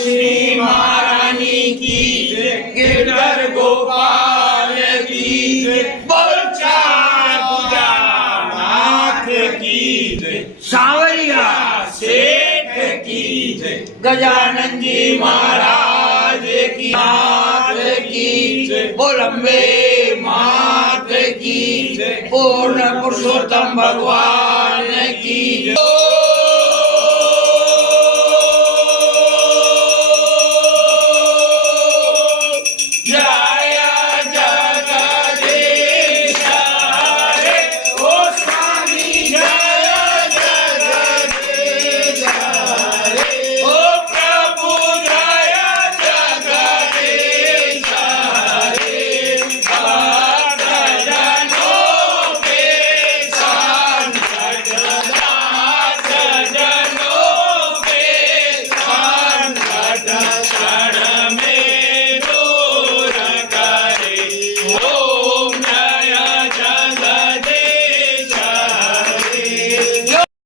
श्री महारानी की जय, गिरधर गोपाल की जय, बोलचाल नाथ की जय, सांवरिया सेठ की जय, गजानन जी महाराज की नाथ की जय, बोलंबे मात की जय, पूर्ण पुरुषोत्तम भगवान की जय।